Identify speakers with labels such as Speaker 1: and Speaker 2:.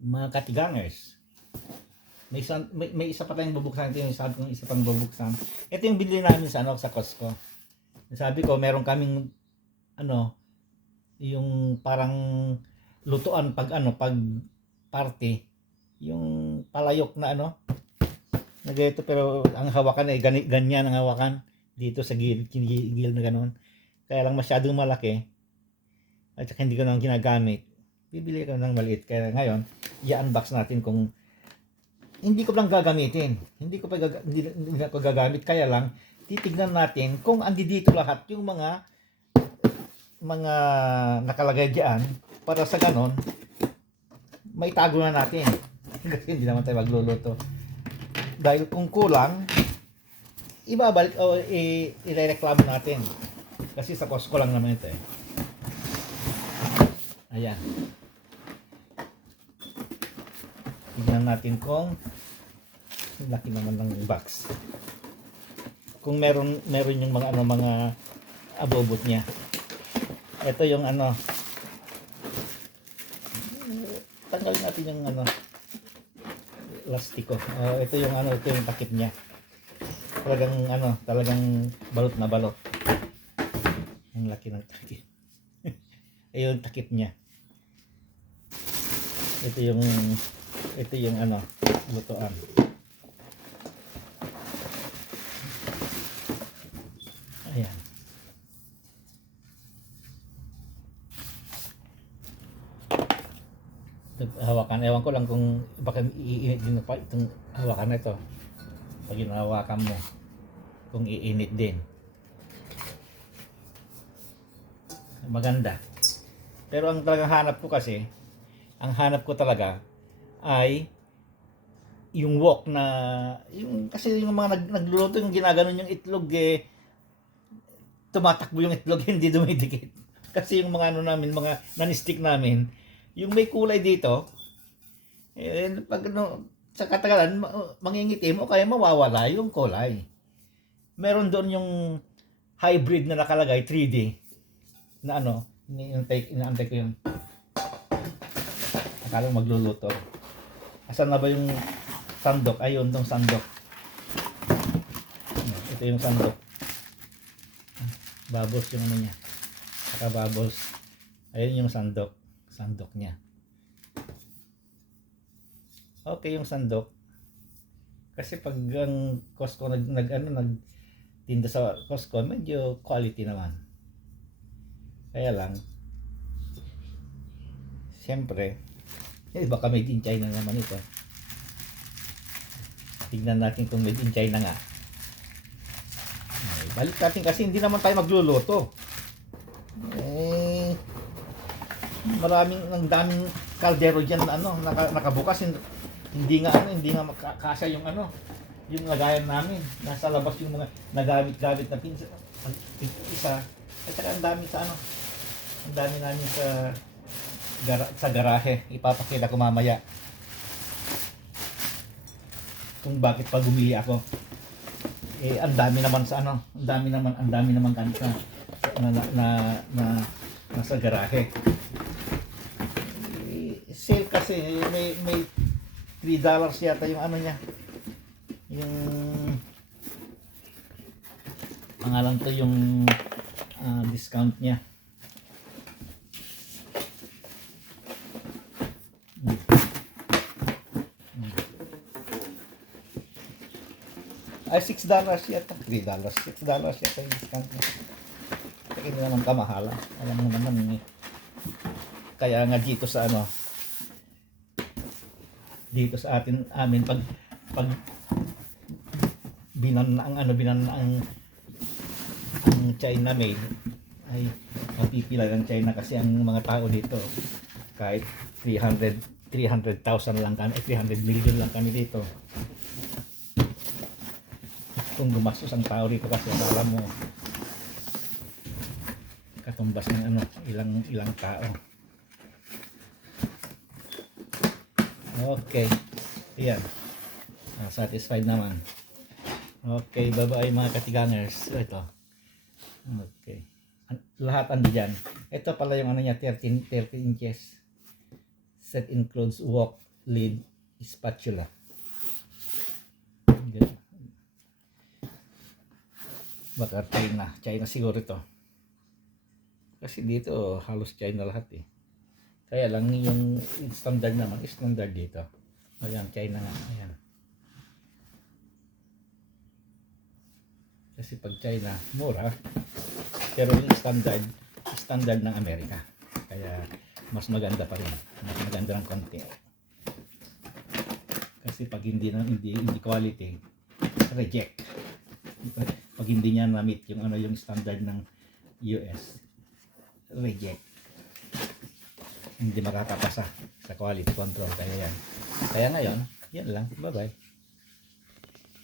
Speaker 1: mga katigangers. May, isa, may, may isa pa tayong bubuksan. Ito yung sabi kong isa pang bubuksan. Ito yung binili namin sa, ano, sa Costco. Sabi ko, meron kaming, ano, yung parang lutuan pag ano, pag party. Yung palayok na ano, na ganito, pero ang hawakan ay gani, ganyan ang hawakan dito sa gilid, gilid na ganun. Kaya lang masyadong malaki at saka hindi ko nang ginagamit. Bibili ko ng maliit. Kaya ngayon, i-unbox natin kung hindi ko lang gagamitin. Hindi ko pa gaga- hindi, hindi ko gagamit. Kaya lang, titignan natin kung andi dito lahat yung mga mga nakalagay diyan para sa ganon may tago na natin. Kasi hindi naman tayo magluluto. Dahil kung kulang, ibabalik o i- irereklamo natin. Kasi sa Costco lang naman ito eh. Ayan. Tignan natin kung laki naman ng box. Kung meron meron yung mga ano mga abobot niya. Ito yung ano tanggalin natin yung ano lastiko. Oh, ito yung ano, ito yung takip niya. Talagang ano, talagang balot na balot. Ang laki ng takip. Ayun, takip niya. Ito yung ito yung ano, lutuan. Ayan. Hawakan. Ewan ko lang kung baka iinit din pa itong hawakan na ito. Pag hinahawakan mo, kung iinit din. Maganda. Pero ang talagang hanap ko kasi, ang hanap ko talaga ay yung wok na yung kasi yung mga nag, nagluluto yung ginaganon yung itlog eh tumatakbo yung itlog hindi dumidikit. Kasi yung mga ano namin mga non-stick namin yung may kulay dito eh pag ano sa katagalan ma- mangingitim o kaya mawawala yung kulay. Meron doon yung hybrid na nakalagay 3D na ano inaantay, inaantay ko yung akala magluluto asan na ba yung sandok? Ayun tong sandok. Ito yung sandok. Babos yung ano niya. Saka babos. Ayun yung sandok. Sandok niya. Okay yung sandok. Kasi pag ang Costco nag, nag ano nag tinda sa Costco medyo quality naman. Kaya lang siyempre eh baka made in China naman ito. Tignan natin kung made in China nga. Ay, balik natin kasi hindi naman tayo magluluto. Eh maraming ang daming kaldero diyan na ano naka, nakabukas. Hin- hindi nga ano hindi nga makakasya yung ano yung lagayan namin. Nasa labas yung mga nagamit-gamit na pinsa isa. At saka ang dami sa ano ang dami namin sa gara, sa garahe. Ipapakita ko mamaya kung bakit pag bumili ako. Eh ang dami naman sa ano ang dami naman ang dami naman kanisa na na, na, na nasa garahe. Eh, sale kasi may may 3 dollars yata yung ano niya. Yung pangalan to yung ah, discount niya ay 6 dollars yata. 3 dollars. 6 dollars yata yung discount niya. Kaya hindi naman kamahala. Alam mo naman eh. kaya nga dito sa ano dito sa atin amin pag pag binan ang ano binan ang ang China made ay mapipila ng China kasi ang mga tao dito kahit 300 300,000 lang kami eh, 300 million lang kami dito kung gumastos ang tao dito kasi alam mo katumbas ng ano ilang ilang tao. Okay. Yan ah, satisfied naman. Okay bye bye mga katigangers. Ito. Okay. Lahat andi dyan. Ito pala yung ano niya 13, 13 inches. Set includes wok lid spatula. Baka China. China siguro ito. Kasi dito halos China lahat eh. Kaya lang yung standard naman, standard dito. Ayan, China nga. Ayan. Kasi pag China, mura. Pero yung standard, standard ng Amerika. Kaya mas maganda pa rin. Mas maganda ng konti. Kasi pag hindi na hindi, hindi quality, reject. Hindi niya na-meet yung ano yung standard ng US, reject. Hindi makakapasa sa quality control. Kaya yan. Kaya ngayon, yan lang. Bye-bye.